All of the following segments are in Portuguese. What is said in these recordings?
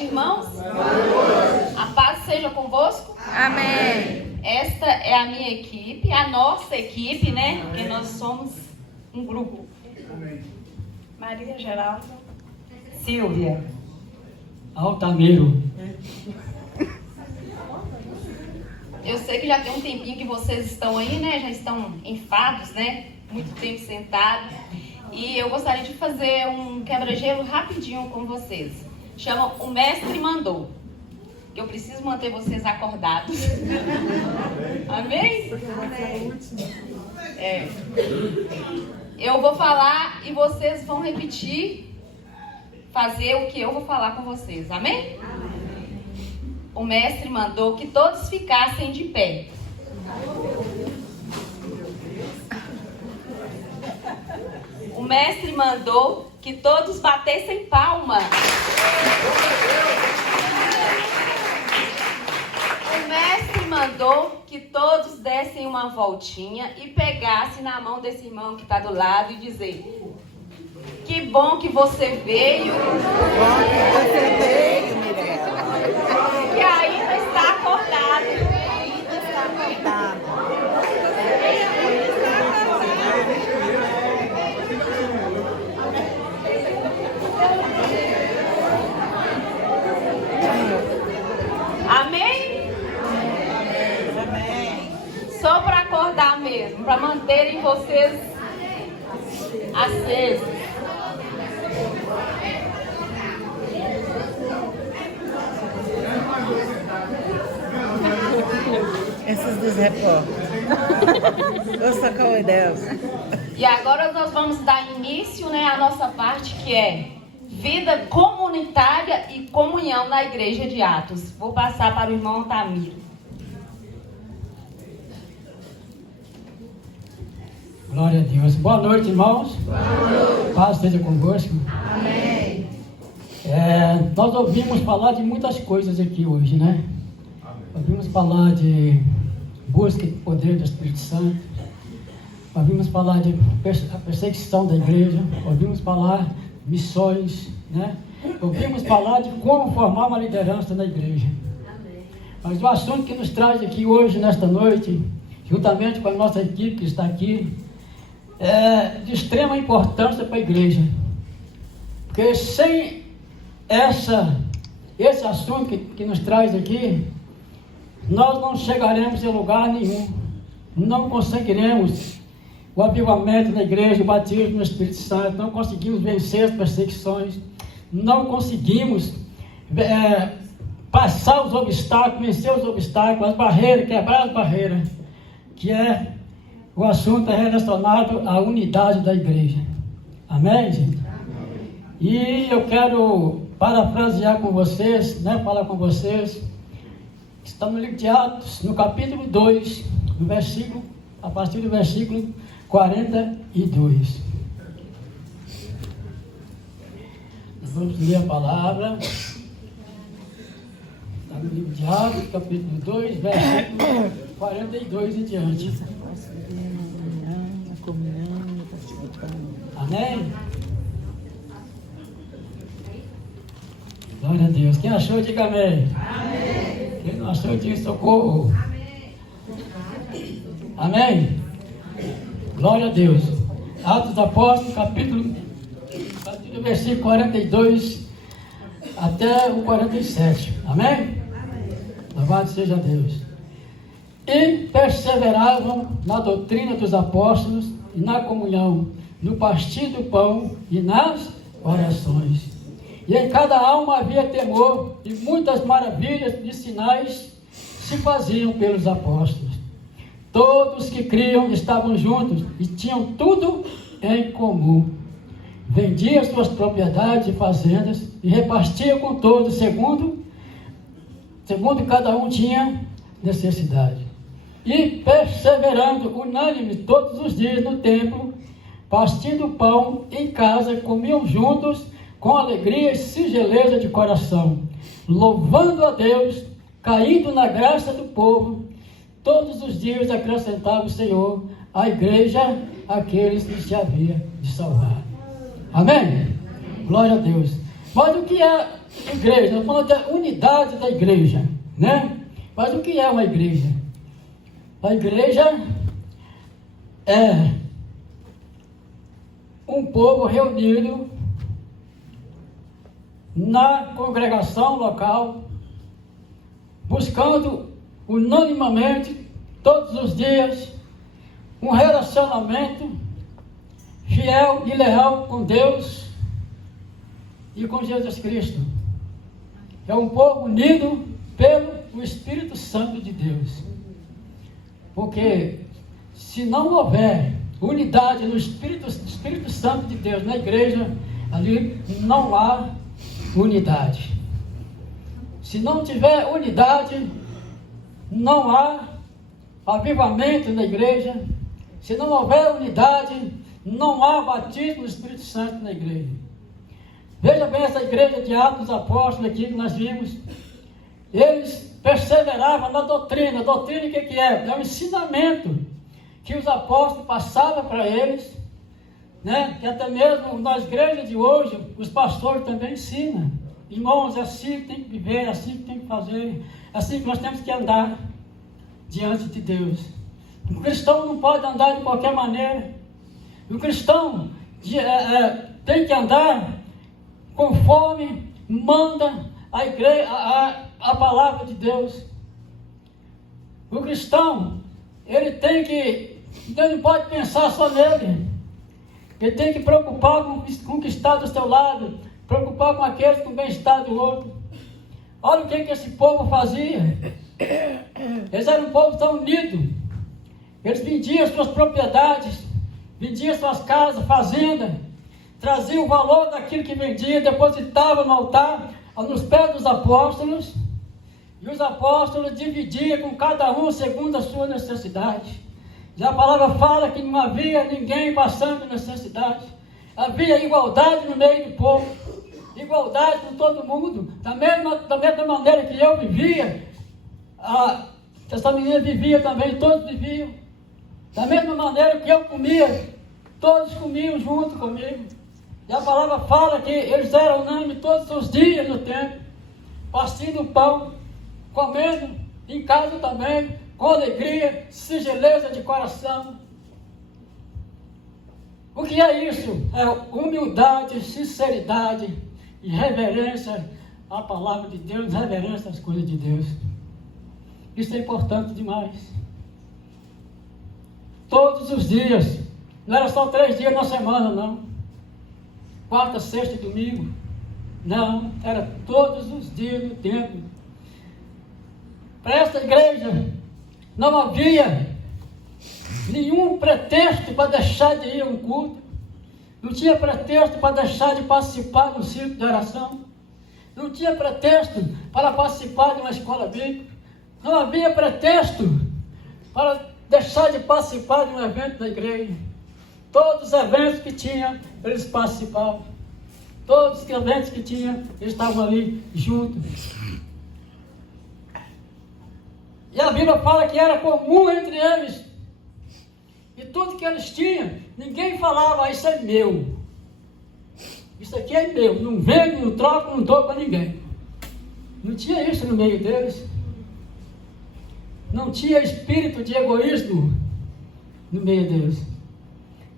noite, irmãos. A paz seja convosco. Amém. Esta é a minha equipe, a nossa equipe, né? Porque nós somos um grupo. Maria Geralda, Silvia, Altamiro. eu sei que já tem um tempinho que vocês estão aí, né? Já estão enfados, né? Muito tempo sentados. E eu gostaria de fazer um quebra-gelo rapidinho com vocês. Chama O Mestre Mandou. Que eu preciso manter vocês acordados. Amém? Amém. Eu vou falar e vocês vão repetir, fazer o que eu vou falar com vocês. Amém? O mestre mandou que todos ficassem de pé. O mestre mandou que todos batessem palma. O mestre mandou que todos dessem uma voltinha e pegassem na mão desse irmão que está do lado e dizer: que bom que você veio. Que ainda está acordado. Amém? Só para acordar mesmo, para manterem vocês acesos. Esses dos repórteres. Ouça qual é delas. E agora nós vamos dar início, né, à nossa parte, que é vida comunitária e comunhão na igreja de Atos. Vou passar para o irmão Tamiro. Glória a Deus. Boa noite, irmãos. Boa noite. Paz esteja convosco. Amém. Nós ouvimos falar de muitas coisas aqui hoje, né? Ouvimos falar de busca de poder do Espírito Santo. Ouvimos falar de perseguição da igreja. Ouvimos falar de missões, né? Ouvimos falar de como formar uma liderança na igreja. Mas o assunto que nos traz aqui hoje, nesta noite, juntamente com a nossa equipe que está aqui, é de extrema importância para a igreja. Porque sem esse assunto que nos traz aqui, nós não chegaremos em lugar nenhum. Não conseguiremos o avivamento da igreja, o batismo no Espírito Santo. Não conseguimos vencer as perseguições. Não conseguimos passar os obstáculos, vencer os obstáculos, as barreiras, quebrar as barreiras. Que é o assunto relacionado à unidade da igreja. Amém, gente? E eu quero parafrasear com vocês, né, falar com vocês. Está no livro de Atos, no capítulo 2, no versículo, a partir do versículo 42. Nós vamos ler a palavra. Está no livro de Atos, capítulo 2, versículo 42 em diante. Amém? Glória a Deus. Quem achou, diga amém. Amém. Quem não achou, diga socorro. Amém. Amém? Glória a Deus. Atos dos Apóstolos, capítulo versículo 42 até o 47. Amém? Louvado seja Deus. E perseveravam na doutrina dos apóstolos e na comunhão, no partir do pão e nas orações. E em cada alma havia temor, e muitas maravilhas de sinais se faziam pelos apóstolos. Todos que criam estavam juntos e tinham tudo em comum. Vendiam suas propriedades e fazendas e repartiam com todos, segundo cada um tinha necessidade. E perseverando unânimes todos os dias no templo, partindo o pão em casa, comiam juntos com alegria e singeleza de coração, louvando a Deus, caindo na graça do povo. Todos os dias acrescentava o Senhor à igreja aqueles que se havia de salvar. Amém? Glória a Deus. Mas o que é igreja, nós falamos da unidade da igreja, né? Mas o que é uma igreja? A igreja é um povo reunido na congregação local, buscando unanimamente, todos os dias, um relacionamento fiel e leal com Deus e com Jesus Cristo. É um povo unido pelo Espírito Santo de Deus. Porque se não houver unidade no Espírito Santo de Deus na igreja, ali não há unidade. Se não tiver unidade, não há avivamento na igreja. Se não houver unidade, não há batismo do Espírito Santo na igreja. Veja bem essa igreja de Atos dos Apóstolos aqui que nós vimos. Eles perseveravam na doutrina. A doutrina o que é? É o ensinamento que os apóstolos passavam para eles, né? Que até mesmo nas igrejas de hoje, os pastores também ensinam. Irmãos, é assim que tem que viver, é assim que tem que fazer, é assim que nós temos que andar diante de Deus. O cristão não pode andar de qualquer maneira. O cristão tem que andar conforme manda a igreja, a palavra de Deus. O cristão, ele não pode pensar só nele. Ele tem que preocupar com o que está do seu lado, preocupar com aqueles com o bem-estar do outro. Olha o que esse povo fazia. Eles eram um povo tão unido. Eles vendiam suas propriedades, vendiam suas casas, fazendas, traziam o valor daquilo que vendia, depositavam no altar, nos pés dos apóstolos, e os apóstolos dividiam com cada um segundo a sua necessidade. E a palavra fala que não havia ninguém passando necessidade. Havia igualdade no meio do povo, igualdade com todo mundo. Da mesma maneira que eu vivia, essa menina vivia também, todos viviam. Da mesma maneira que eu comia, todos comiam junto comigo. E a palavra fala que eles eram unânimes todos os dias no templo, partindo o pão, comendo em casa também, com alegria, singeleza de coração. O que é isso? É humildade, sinceridade e reverência à palavra de Deus, reverência às coisas de Deus. Isso é importante demais. Todos os dias, não era só 3 dias na semana, não. Quarta, sexta e domingo. Não, era todos os dias no templo. Para esta igreja, não havia nenhum pretexto para deixar de ir a um culto. Não tinha pretexto para deixar de participar de um círculo de oração. Não tinha pretexto para participar de uma escola bíblica. Não havia pretexto para deixar de participar de um evento da igreja. Todos os eventos que tinha, eles participavam. Todos os eventos que tinha, eles estavam ali juntos. E a Bíblia fala que era comum entre eles. E tudo que eles tinham, ninguém falava, isso é meu. Isso aqui é meu. Não vendo, não troco, não dou para ninguém. Não tinha isso no meio deles. Não tinha espírito de egoísmo no meio deles.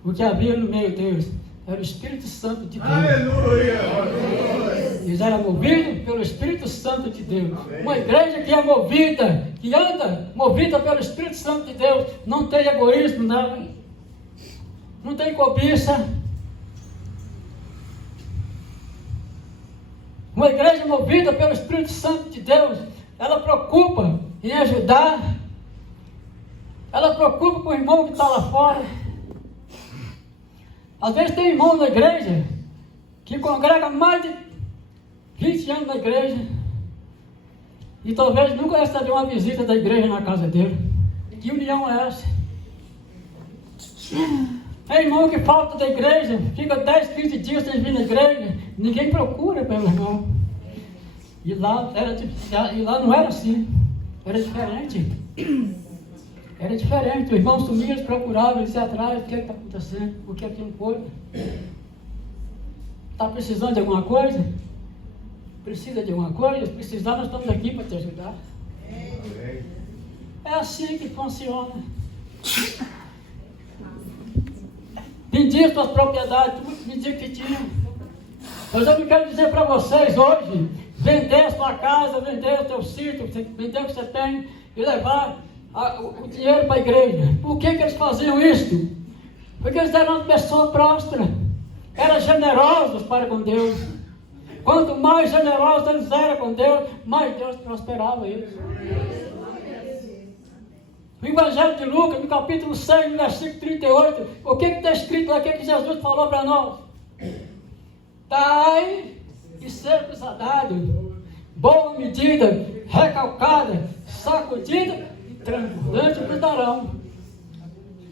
O que havia no meio deles era o Espírito Santo de Deus. Aleluia! Eles eram movidos pelo Espírito Santo de Deus. Uma igreja que é movida, que anda movida pelo Espírito Santo de Deus, não tem egoísmo, não tem cobiça. Uma igreja movida pelo Espírito Santo de Deus, ela preocupa em ajudar, ela preocupa com o irmão que está lá fora. Às vezes tem irmão na igreja que congrega mais de 20 anos na igreja e talvez nunca recebeu uma visita da igreja na casa dele. Que união é essa? Tem irmão que falta da igreja, fica 10, 15 dias sem vir na igreja, ninguém procura pelo irmão. E lá não era assim, era diferente. Era diferente, o irmão sumia, eles procuravam, eles iam atrás, o que está acontecendo, o que aquilo foi. Está precisando de alguma coisa? precisa de uma coisa, se precisar, nós estamos aqui para te ajudar. É assim que funciona. Vendia suas propriedades, tudo vendia que tinha. Mas eu não quero dizer para vocês hoje, vender a sua casa, vender o teu sítio, vender o que você tem e levar o dinheiro para a igreja. Por que eles faziam isso? Porque eles eram uma pessoa próspera, eram generosos para com Deus. Quanto mais generosos eles eram com Deus, mais Deus prosperava eles. O Evangelho de Lucas, no capítulo 6, no versículo 38, o que está escrito lá, o que Jesus falou para nós? Dai e ser-vos dado, boa medida, recalcada, sacudida e transbordante vos darão.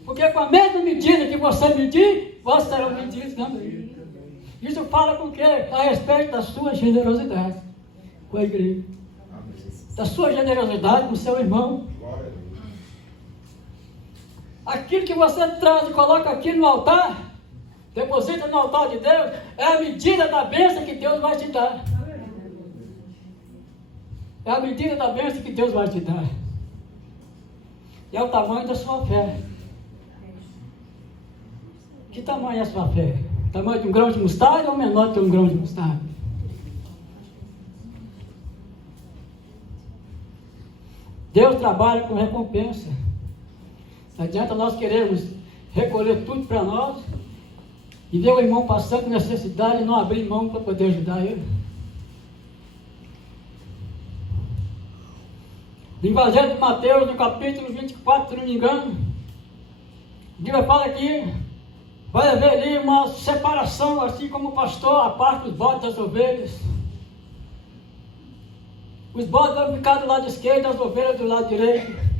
Porque com a mesma medida que você medir, vós serão medidos também. Isso fala com o quê? A respeito da sua generosidade com a igreja. Da sua generosidade com o seu irmão. Aquilo que você traz e coloca aqui no altar, deposita no altar de Deus, é a medida da bênção que Deus vai te dar. É a medida da bênção que Deus vai te dar. E é o tamanho da sua fé. Que tamanho é a sua fé? O tamanho de um grão de mostarda ou menor que um grão de mostarda? Deus trabalha com recompensa. Não adianta nós queremos recolher tudo para nós e ver o irmão passando necessidade e não abrir mão para poder ajudar ele. No Evangelho de Mateus, no capítulo 24, se não me engano, a Bíblia fala que vai haver ali uma separação, assim como o pastor, a parte dos bodes das ovelhas. Os bodes vão ficar do lado esquerdo, as ovelhas do lado direito.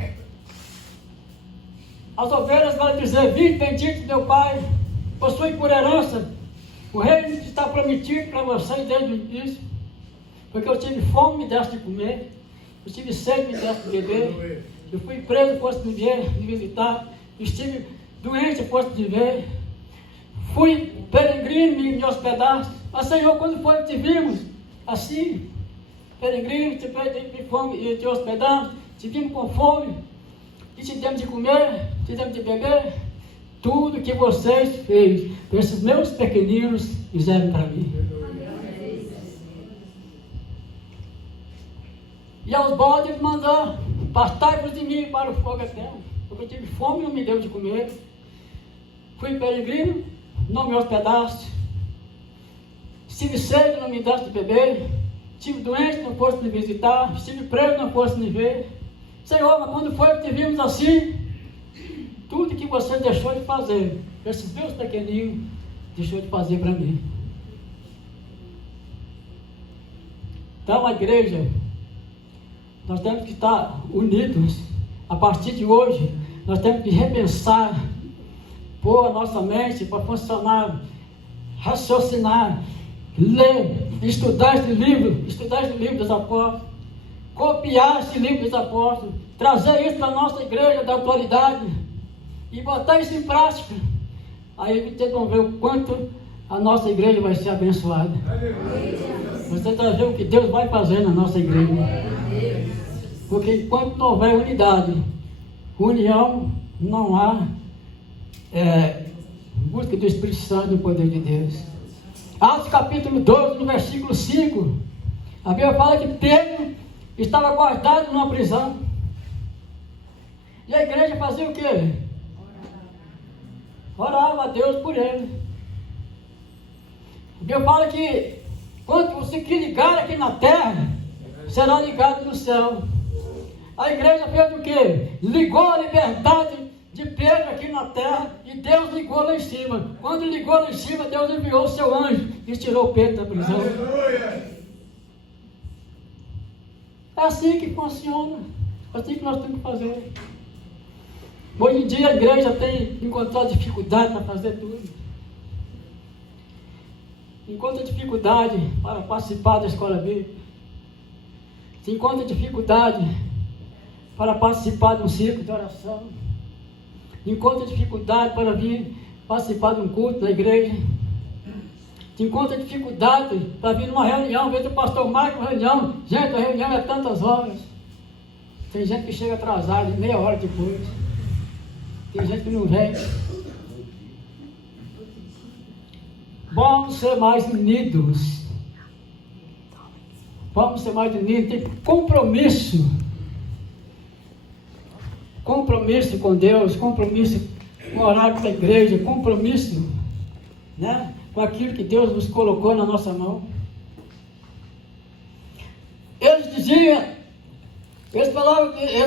As ovelhas vão dizer: vinde bendito meu Pai, possui por herança o reino que está prometido para vocês desde o início. Porque eu tive fome, me deste de comer. Eu tive sede, me deste de beber. Eu fui preso, foste me ver, me visitar. Estive doente, foste me ver. Fui peregrino, me hospedaste. Mas, Senhor, quando foi que te vimos assim, peregrino, te fome e te hospedamos, te vimos com fome, e te demos de comer, te demos de beber. Tudo que vocês fez, esses meus pequeninos fizeram para mim. E aos bodes mandou: pastai-vos de mim para o fogo eterno, porque eu tive fome e não me deu de comer. Fui peregrino, não me hospedaste. Estive sede, não me daste de beber. Estive doente, não foste me visitar. Estive preso, não foste me ver. Senhor, mas quando foi que te vimos assim? Tudo que você deixou de fazer, esses meus pequeninos, deixou de fazer para mim. Então, a igreja, nós temos que estar unidos. A partir de hoje, nós temos que repensar, pôr a nossa mente para funcionar, raciocinar, ler, estudar esse livro dos apóstolos, copiar esse livro dos apóstolos, trazer isso para a nossa igreja da atualidade e botar isso em prática. Aí vocês vão ver o quanto a nossa igreja vai ser abençoada. Você vai ver o que Deus vai fazer na nossa igreja. Porque enquanto não houver unidade, união, não há busca do Espírito Santo no poder de Deus. Atos capítulo 12, no versículo 5, a Bíblia fala que Pedro estava guardado numa prisão. E a igreja fazia o quê? Orava a Deus por ele. A Bíblia fala que quando você que ligar aqui na terra, será ligado no céu. A igreja fez o quê? Ligou a liberdade de Pedro aqui na terra e Deus ligou lá em cima. Quando ligou lá em cima, Deus enviou o seu anjo e tirou Pedro da prisão. É assim que funciona. É assim que nós temos que fazer. Hoje em dia a igreja tem encontrado dificuldade para fazer tudo. Encontra dificuldade para participar da escola bíblica. Se encontra dificuldade para participar de um círculo de oração. Encontra dificuldade para vir participar de um culto da igreja. que encontra dificuldade para vir numa reunião, às vezes o pastor marca uma reunião, gente, a reunião é tantas horas. Tem gente que chega atrasado, meia hora depois. Tem gente que não vem. Vamos ser mais unidos. Vamos ser mais unidos. Tem compromisso. Compromisso com Deus, compromisso com o horário da igreja, compromisso, né, com aquilo que Deus nos colocou na nossa mão. Eles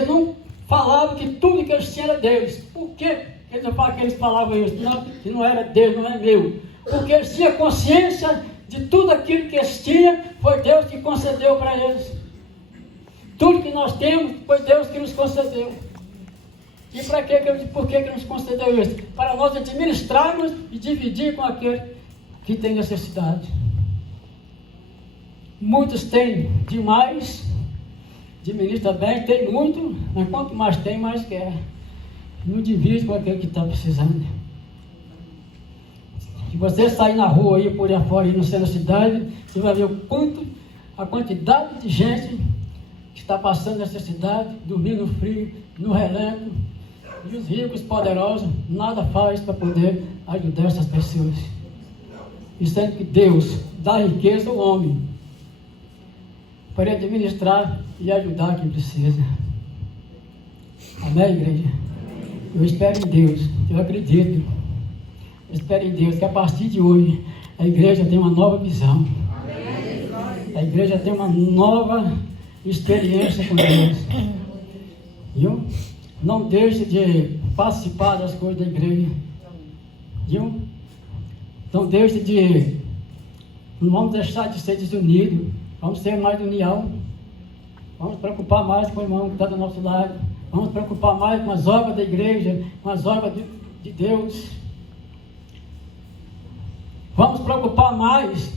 não falavam que tudo que eles tinham era deles. Por que eles falavam isso? Que não era Deus, não é meu. Porque eles tinham consciência de tudo aquilo que eles tinham, foi Deus que concedeu para eles. Tudo que nós temos, foi Deus que nos concedeu. E por que nos concedeu isso? Para nós administrarmos e dividir com aquele que tem necessidade. Muitos têm demais, administra bem, tem muito, mas quanto mais tem, mais quer. Não divide com aquele que está precisando. Se você sair na rua aí, por aí fora, e no centro da cidade, você vai ver a quantidade de gente que está passando necessidade, dormindo no frio, no relento. E os ricos, poderosos, nada faz para poder ajudar essas pessoas. E sendo que Deus dá riqueza ao homem para administrar e ajudar quem precisa. Amém, igreja? Eu espero em Deus, eu acredito. Eu espero em Deus que a partir de hoje a igreja tem uma nova visão. A igreja tem uma nova experiência com Deus. Viu? Não deixe de participar das coisas da igreja. Viu? Não deixe de... Não vamos deixar de ser desunidos. Vamos ter mais união. Vamos preocupar mais com o irmão que está do nosso lado. Vamos preocupar mais com as obras da igreja, com as obras de Deus. Vamos preocupar mais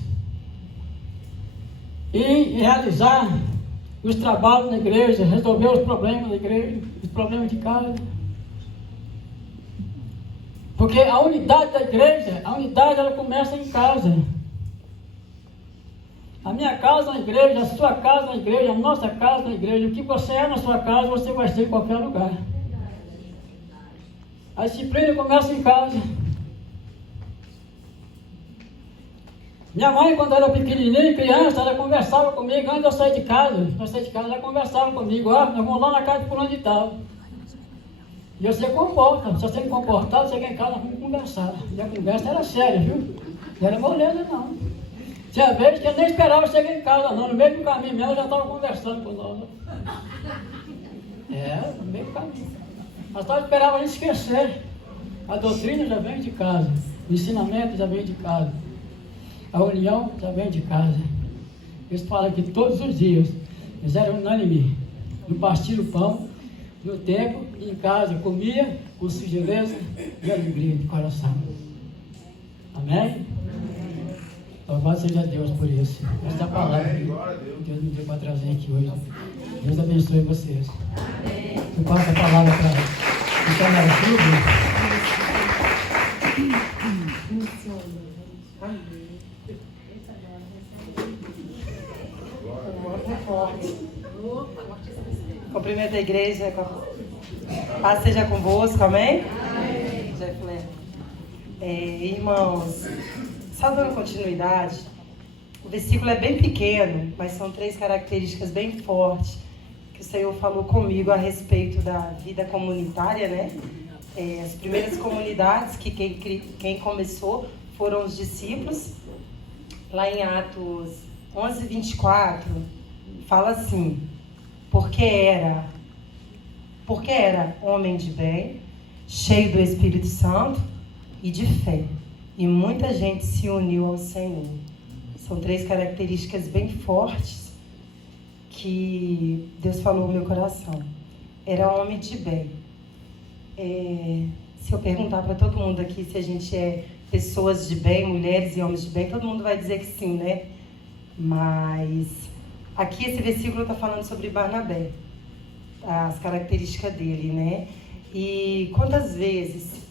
em realizar os trabalhos na igreja, resolver os problemas da igreja, os problemas de casa. Porque a unidade da igreja, ela começa em casa. A minha casa na igreja, a sua casa na igreja, a nossa casa na igreja. O que você é na sua casa, você vai ser em qualquer lugar. A disciplina começa em casa. Minha mãe, quando era pequenininha, criança, ela conversava comigo antes de eu sair de casa. Ela conversava comigo. Nós vamos lá na casa de fulano de tal. E você comporta. Se você não comportar, você chega em casa, nós vamos conversar. E a conversa era séria, viu? Não era moleza, não. Tinha vezes que eu nem esperava chegar em casa, não. No meio do caminho mesmo, eu já estava conversando com nós. No meio do caminho. Mas só esperava a gente esquecer. A doutrina já vem de casa. O ensinamento já vem de casa. A união já vem de casa. Eles falam que todos os dias eles eram unânimes no partir o pão, no templo e em casa, comia com singeleza e alegria de coração. Amém? Louvado seja Deus por isso. Essa é a palavra que Deus me deu para trazer aqui hoje. Deus abençoe vocês. Eu passo a palavra para o missionário Silvio. Cumprimento a igreja. Paz seja convosco, amém? Irmãos, só dando continuidade, o versículo é bem pequeno, mas são 3 características bem fortes que o Senhor falou comigo a respeito da vida comunitária, né? As primeiras comunidades que quem começou foram os discípulos. Lá em Atos 11:24, fala assim: porque era homem de bem, cheio do Espírito Santo e de fé, e muita gente se uniu ao Senhor. São 3 características bem fortes que Deus falou no meu coração. Era homem de bem. Se eu perguntar para todo mundo aqui se a gente é pessoas de bem, mulheres e homens de bem, todo mundo vai dizer que sim, né? Mas aqui esse versículo está falando sobre Barnabé, as características dele, né? E quantas vezes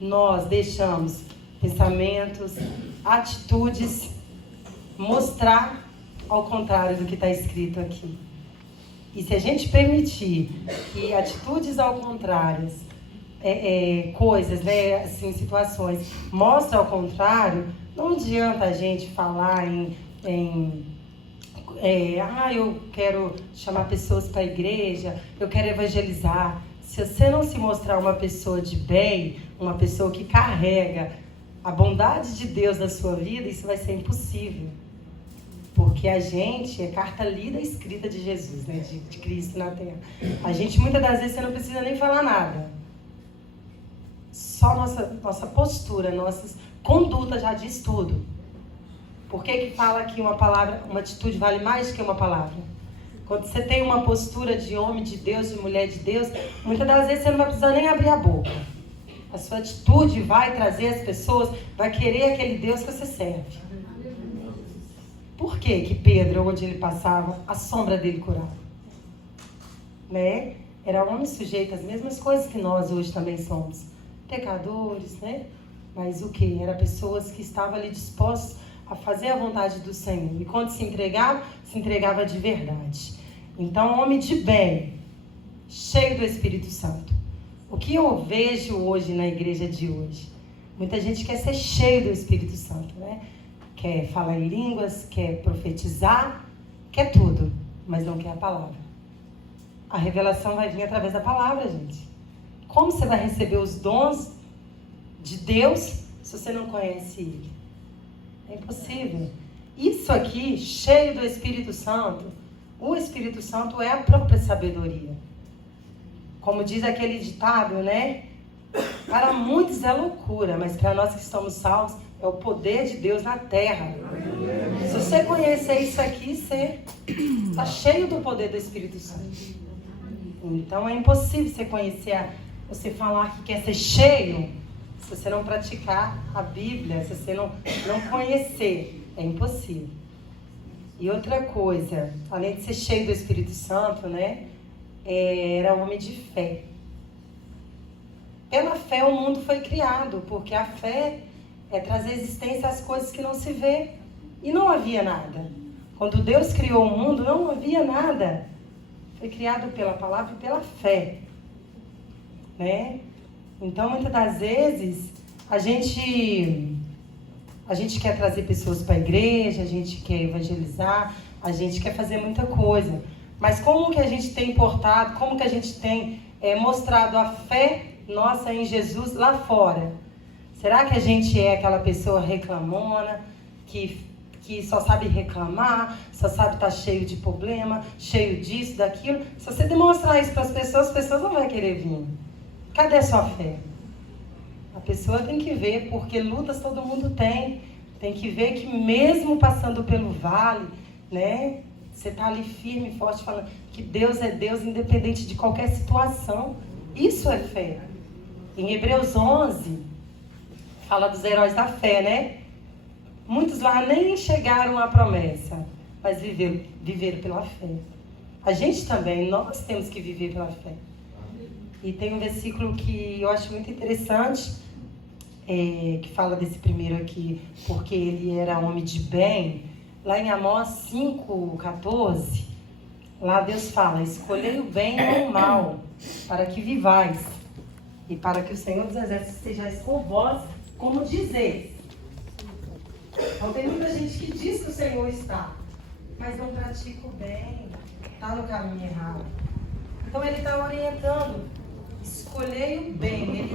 nós deixamos pensamentos, atitudes mostrar ao contrário do que está escrito aqui. E se a gente permitir que atitudes ao contrário, coisas, né, assim, situações, mostrem ao contrário, não adianta a gente falar eu quero chamar pessoas para a igreja, eu quero evangelizar. Se você não se mostrar uma pessoa de bem, uma pessoa que carrega a bondade de Deus na sua vida, isso vai ser impossível. Porque a gente é carta lida e escrita de Jesus, né? de Cristo na terra. A gente, muitas das vezes, você não precisa nem falar nada. Só nossa postura, nossas condutas já diz tudo. Por que fala que uma palavra, uma atitude vale mais do que uma palavra? Quando você tem uma postura de homem de Deus, de mulher de Deus, muitas das vezes você não vai precisar nem abrir a boca. A sua atitude vai trazer as pessoas, vai querer aquele Deus que você serve. Por que Pedro, onde ele passava, a sombra dele curava? Né? Era homem sujeito às mesmas coisas que nós hoje também somos. Pecadores, né? Mas o que? Eram pessoas que estavam ali dispostas a fazer a vontade do Senhor. E quando se entregava de verdade. Então, homem de bem, cheio do Espírito Santo. O que eu vejo hoje na igreja de hoje? Muita gente quer ser cheio do Espírito Santo, né? Quer falar em línguas, quer profetizar, quer tudo, mas não quer a palavra. A revelação vai vir através da palavra, gente. Como você vai receber os dons de Deus se você não conhece Ele? É impossível. Isso aqui, cheio do Espírito Santo, o Espírito Santo é a própria sabedoria. Como diz aquele ditado, né? Para muitos é loucura, mas para nós que estamos salvos, é o poder de Deus na terra. Se você conhecer isso aqui, você está cheio do poder do Espírito Santo. Então é impossível você conhecer, você falar que quer ser cheio, se você não praticar a Bíblia, se você não conhecer, é impossível. E outra coisa, além de ser cheio do Espírito Santo, né, era homem de fé. Pela fé o mundo foi criado, porque a fé é trazer existência às coisas que não se vê. E não havia nada. Quando Deus criou o mundo, não havia nada. Foi criado pela palavra e pela fé. Né? Então, muitas das vezes, a gente quer trazer pessoas para a igreja, a gente quer evangelizar, a gente quer fazer muita coisa. Mas como que a gente tem portado, como que a gente tem mostrado a fé nossa em Jesus lá fora? Será que a gente é aquela pessoa reclamona, que só sabe reclamar, só sabe estar cheio de problema, cheio disso, daquilo? Se você demonstrar isso para as pessoas não vão querer vir. Cadê a sua fé? A pessoa tem que ver, porque lutas todo mundo tem. Tem que ver que mesmo passando pelo vale, né, você está ali firme e forte, falando que Deus é Deus, independente de qualquer situação. Isso é fé. Em Hebreus 11... fala dos heróis da fé, né? Muitos lá nem chegaram à promessa, mas viveram pela fé. A gente também, nós temos que viver pela fé. E tem um versículo que eu acho muito interessante, que fala desse primeiro aqui, porque ele era homem de bem. Lá em Amós 5:14, lá Deus fala: escolhei o bem e não o mal, para que vivais, e para que o Senhor dos Exércitos esteja com vós, como dizeis. Então tem muita gente que diz que o Senhor está, mas não pratica o bem, está no caminho errado. Então ele está orientando, escolhei o bem,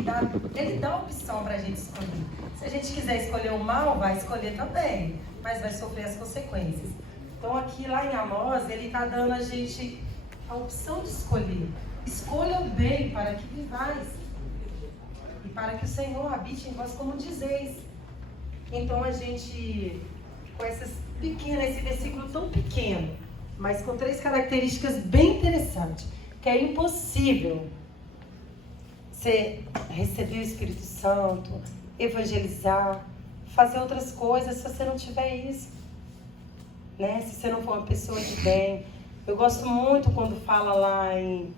ele dá opção para a gente escolher. Se a gente quiser escolher o mal, vai escolher também, mas vai sofrer as consequências. Então aqui lá em Amós, ele está dando a gente a opção de escolher. Escolha o bem para que vivais, e para que o Senhor habite em vós, como dizeis. Então a gente, com esse versículo tão pequeno, mas com 3 características bem interessantes, que é impossível você receber o Espírito Santo, evangelizar, fazer outras coisas se você não tiver isso, né? Se você não for uma pessoa de bem. Eu gosto muito quando fala lá em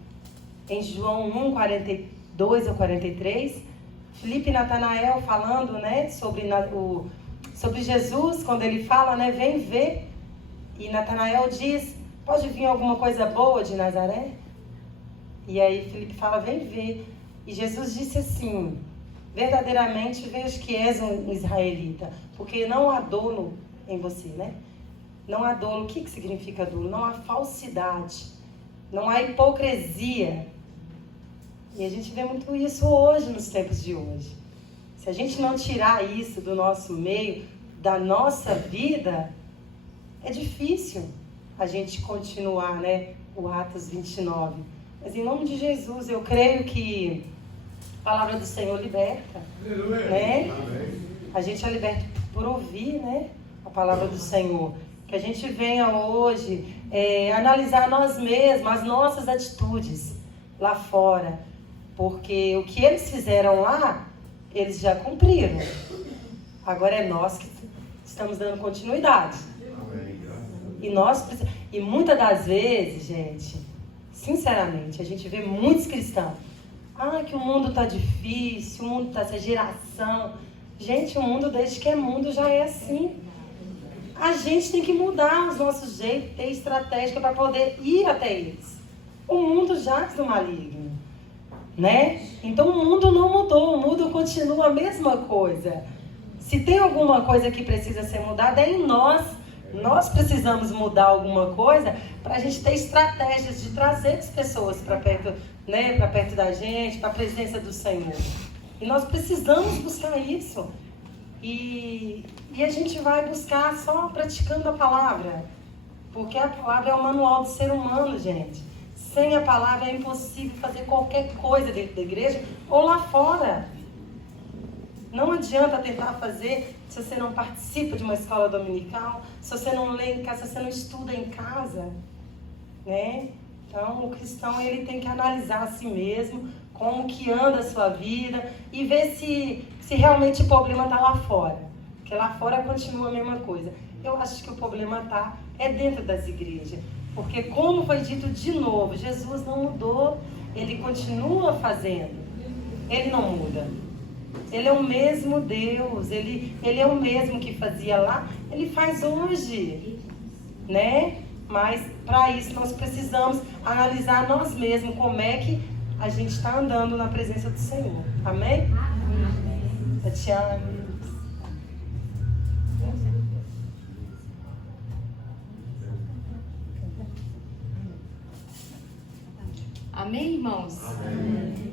João 1:42 ou 43, Filipe e Natanael falando, né, sobre sobre Jesus, quando ele fala, né, vem ver. E Natanael diz, pode vir alguma coisa boa de Nazaré? E aí Filipe fala, vem ver. E Jesus disse assim, verdadeiramente vejo que és um israelita, porque não há dolo em você, né? Não há dolo. O que significa dolo? Não há falsidade, não há hipocrisia. E a gente vê muito isso hoje, nos tempos de hoje. Se a gente não tirar isso do nosso meio, da nossa vida, é difícil a gente continuar, né, o Atos 29. Mas em nome de Jesus, eu creio que a palavra do Senhor liberta, né? A gente é liberto por ouvir, né, a palavra do Senhor. Que a gente venha hoje analisar nós mesmos, as nossas atitudes lá fora. Porque o que eles fizeram lá, eles já cumpriram. Agora é nós que estamos dando continuidade. E muitas das vezes, gente, sinceramente, a gente vê muitos cristãos. Que o mundo está difícil, o mundo está essa geração. Gente, o mundo desde que é mundo já é assim. A gente tem que mudar os nossos jeitos, ter estratégia para poder ir até eles. O mundo jaz do maligno, né? Então o mundo não mudou, o mundo continua a mesma coisa. Se tem alguma coisa que precisa ser mudada, é em nós. Nós precisamos mudar alguma coisa para a gente ter estratégias de trazer as pessoas para perto, né, para perto da gente, para a presença do Senhor. E nós precisamos buscar isso. E a gente vai buscar só praticando a palavra. Porque a palavra é o manual do ser humano, gente. Sem a palavra é impossível fazer qualquer coisa dentro da igreja ou lá fora. Não adianta tentar fazer se você não participa de uma escola dominical, se você não lê em casa, se você não estuda em casa, né? Então, o cristão, ele tem que analisar a si mesmo, como que anda a sua vida e ver se realmente o problema está lá fora. Porque lá fora continua a mesma coisa. Eu acho que o problema é dentro das igrejas. Porque, como foi dito de novo, Jesus não mudou, ele continua fazendo. Ele não muda. Ele é o mesmo Deus, ele é o mesmo que fazia lá, ele faz hoje, né? Mas para isso nós precisamos analisar nós mesmos, como é que a gente está andando na presença do Senhor. Amém? Amém. Tatiana. Amém, irmãos? Amém.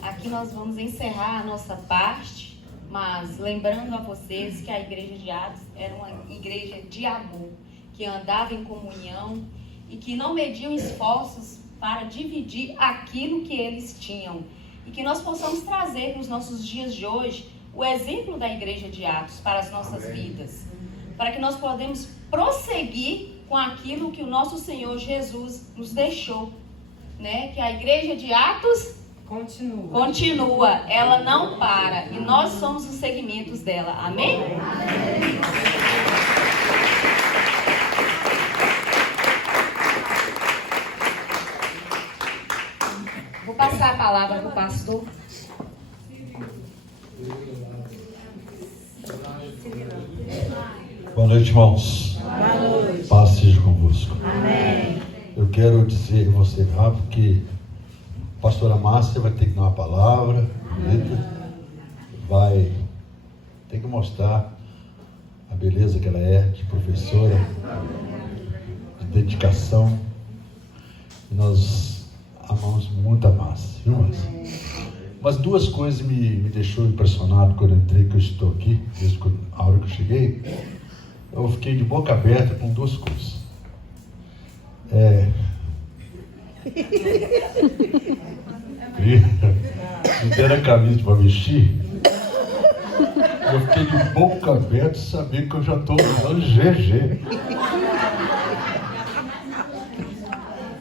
Aqui nós vamos encerrar a nossa parte, mas lembrando a vocês que a igreja de Atos era uma igreja de amor, que andava em comunhão e que não mediam esforços para dividir aquilo que eles tinham. E que nós possamos trazer para os nossos dias de hoje o exemplo da igreja de Atos para as nossas vidas, para que nós podemos prosseguir com aquilo que o nosso Senhor Jesus nos deixou, né? Que a igreja de Atos continua, ela não para. E nós somos os segmentos dela. Amém? Amém. Vou passar a palavra para o pastor. Boa noite, irmãos. Boa noite. Paz seja convosco. Amém. Eu quero dizer a você rápido que a pastora Márcia vai ter que dar uma palavra, vai ter que mostrar a beleza que ela é, de professora, de dedicação. E nós amamos muito a Márcia, viu, Márcia? Mas duas coisas me deixou impressionado quando eu entrei, que eu estou aqui, desde a hora que eu cheguei. Eu fiquei de boca aberta com duas coisas. Me deram a camisa para vestir. Eu fiquei de boca aberta sabendo que eu já estou usando GG.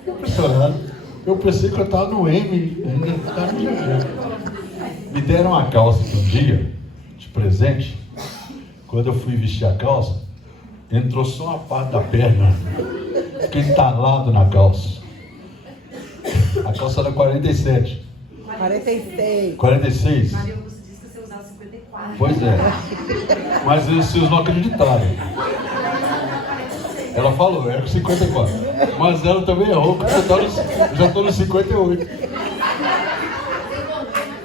Impressionado. Eu pensei que eu estava no M, ainda estava no GG. Me deram uma calça um dia, de presente. Quando eu fui vestir a calça, entrou só uma parte da perna. Fiquei entalado na calça. A calça era 47. 46. 46? Maria Augusto disse que você usava 54. Pois é. Mas vocês não acreditaram. Ela falou, era com 54. Mas ela também errou, porque eu já estou no 58.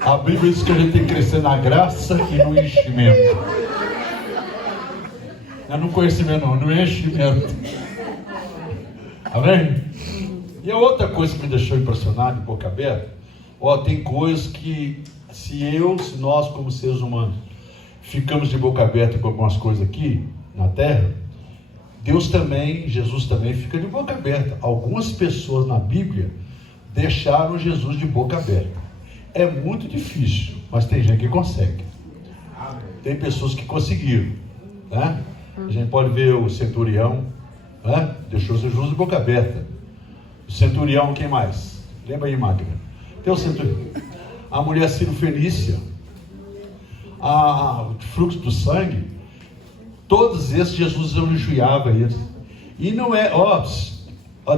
A Bíblia diz que a gente tem que crescer na graça e no enchimento. Não é no conhecimento, não, no enchimento. Amém? E a outra coisa que me deixou impressionado, de boca aberta, tem coisas que, se nós como seres humanos, ficamos de boca aberta com algumas coisas aqui na terra, Deus também, Jesus também fica de boca aberta. Algumas pessoas na Bíblia deixaram Jesus de boca aberta. É muito difícil, mas tem gente que consegue. Tem pessoas que conseguiram, né? A gente pode ver o centurião, né? Deixou Jesus de boca aberta. O centurião, quem mais? Lembra aí, Magna? Tem o centurião. A mulher Ciro-Fenícia, o fluxo do sangue, todos esses Jesus elogiava eles. E não é,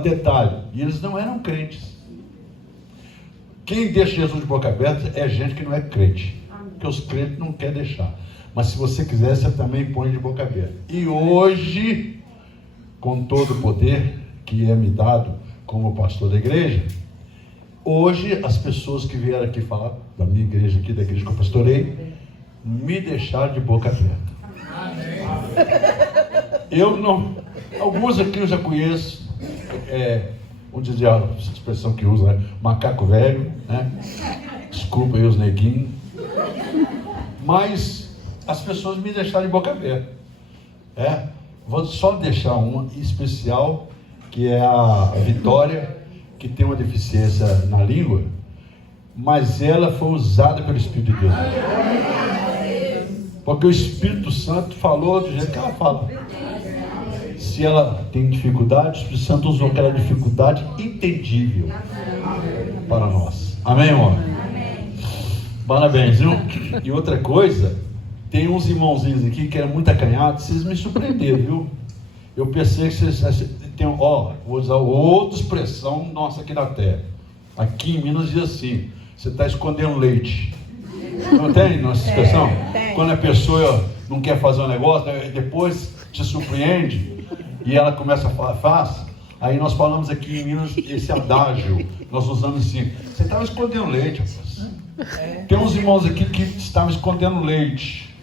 detalhe, e eles não eram crentes. Quem deixa Jesus de boca aberta é gente que não é crente. Porque os crentes não querem deixar. Mas se você quiser, você também põe de boca aberta. E hoje, com todo o poder que é me dado como pastor da igreja, hoje as pessoas que vieram aqui falar da minha igreja aqui, da igreja que eu pastorei, me deixaram de boca aberta. Eu não... Alguns aqui eu já conheço, vamos dizer a expressão que usa, né? Macaco velho, né? Desculpa aí os neguinhos. Mas as pessoas me deixaram de boca aberta. Vou só deixar uma especial, que é a Vitória, que tem uma deficiência na língua, mas ela foi usada pelo Espírito de Deus. Porque o Espírito Santo falou do jeito que ela fala. Se ela tem dificuldade, o Espírito Santo usou aquela dificuldade entendível para nós. Amém, irmão? Parabéns, viu? E outra coisa, tem uns irmãozinhos aqui que eram muito acanhados, vocês me surpreenderam, viu? Eu pensei que vocês tem, vou usar outra expressão nossa aqui na terra. Aqui em Minas diz assim: você está escondendo leite. Não tem nossa expressão? Quando a pessoa não quer fazer um negócio, depois te surpreende e ela começa a falar, faz. Aí nós falamos aqui em Minas esse adágio, nós usamos assim: você estava escondendo leite, rapaz. Tem uns irmãos aqui que estavam escondendo leite,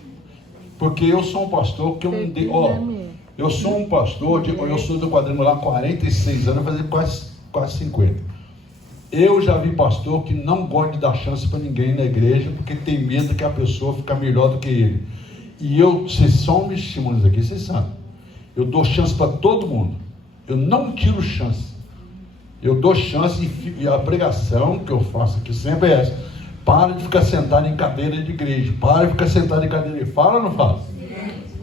porque eu sou um pastor que eu não dei, eu sou um pastor, eu sou do quadrangular há 46 anos, vai fazer quase 50. Eu já vi pastor que não gosta de dar chance para ninguém na igreja, porque tem medo que a pessoa fique melhor do que ele. E vocês são testemunhos aqui, vocês sabem. Eu dou chance para todo mundo. Eu não tiro chance. Eu dou chance, e a pregação que eu faço aqui sempre é essa: para de ficar sentado em cadeira de igreja. Para de ficar sentado em cadeira de igreja. Fala ou não fala?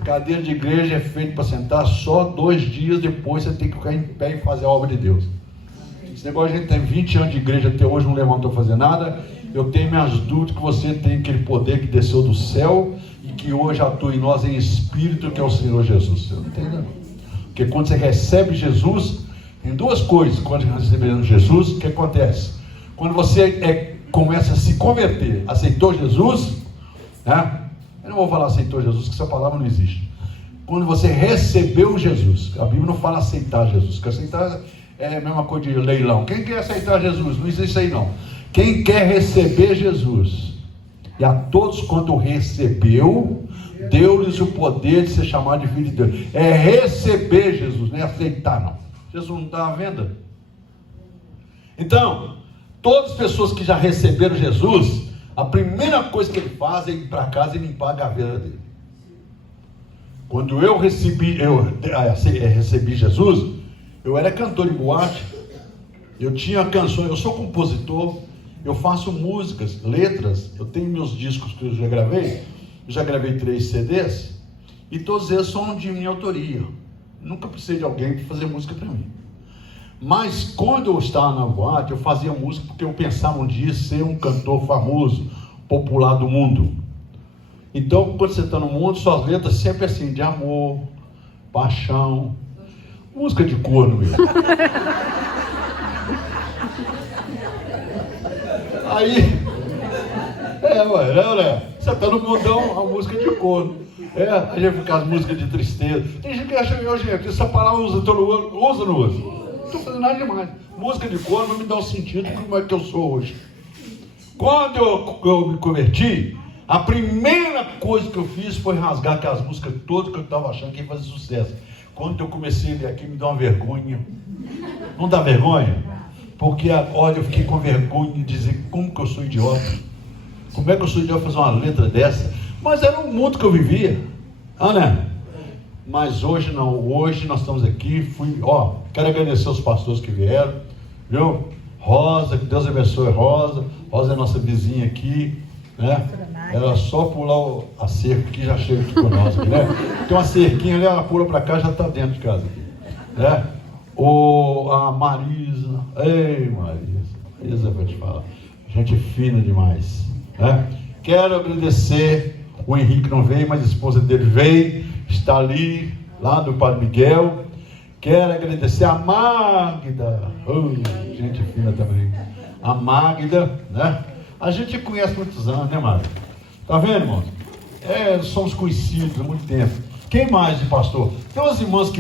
Cadeira de igreja é feita para sentar só 2 dias, depois você tem que ficar em pé e fazer a obra de Deus. Esse negócio, a gente tem 20 anos de igreja, até hoje não levantou a fazer nada. Eu tenho minhas dúvidas que você tem aquele poder que desceu do céu e que hoje atua em nós em espírito, que é o Senhor Jesus. Você não entende, não? Porque quando você recebe Jesus, tem 2 coisas. Quando você recebe Jesus, o que acontece? Quando você começa a se converter, aceitou Jesus, né? Eu não vou falar aceitou Jesus, que essa palavra não existe. Quando você recebeu Jesus, a Bíblia não fala aceitar Jesus, porque aceitar é a mesma coisa de leilão. Quem quer aceitar Jesus? Não existe isso aí não. Quem quer receber Jesus, e a todos quanto recebeu, deu-lhes o poder de ser chamado de filho de Deus. É receber Jesus, não é aceitar não. Jesus não está à venda. Então, todas as pessoas que já receberam Jesus, a primeira coisa que ele faz é ir para casa e limpar a gaveta dele. Quando eu recebi Jesus, eu era cantor de boate, eu tinha canções, eu sou compositor, eu faço músicas, letras, eu tenho meus discos que eu já gravei 3 CDs, e todos eles são de minha autoria. Nunca precisei de alguém para fazer música para mim. Mas quando eu estava na boate, eu fazia música porque eu pensava um dia ser um cantor famoso, popular do mundo. Então, quando você está no mundo, suas letras sempre assim, de amor, paixão, música de corno mesmo. Aí, ué. Você tá no mundão, a música de corno. A gente fica as músicas de tristeza. Tem gente que acha que hoje essa palavra usa todo ano, usa ou não usa? Não estou fazendo nada demais. Música de corno vai me dar um sentido de como é que eu sou hoje. Quando eu me converti, a primeira coisa que eu fiz foi rasgar aquelas músicas todas que eu estava achando que ia fazer sucesso. Quando eu comecei a ler aqui, me dá uma vergonha. Não dá vergonha? Porque agora eu fiquei com vergonha de dizer como que eu sou idiota. Como é que eu sou idiota fazer uma letra dessa? Mas era um mundo que eu vivia. Né? Mas hoje não. Hoje nós estamos aqui. Quero agradecer os pastores que vieram. Viu? Rosa, que Deus abençoe Rosa. Rosa é nossa vizinha aqui. Né? Ela só pular a cerca aqui, já chega aqui com nós. Né? Tem uma cerquinha ali, ela pula para cá, já está dentro de casa aqui. Né? A Marisa. Ei, Marisa, vou te falar. Gente fina demais. Né? Quero agradecer. O Henrique não veio, mas a esposa dele veio. Está ali, lá do Padre Miguel. Quero agradecer a Magda. Gente fina também. A Magda, né? A gente conhece muitos anos, né, Magda? Tá vendo, irmão? Somos conhecidos há muito tempo. Quem mais, pastor? Tem umas irmãs que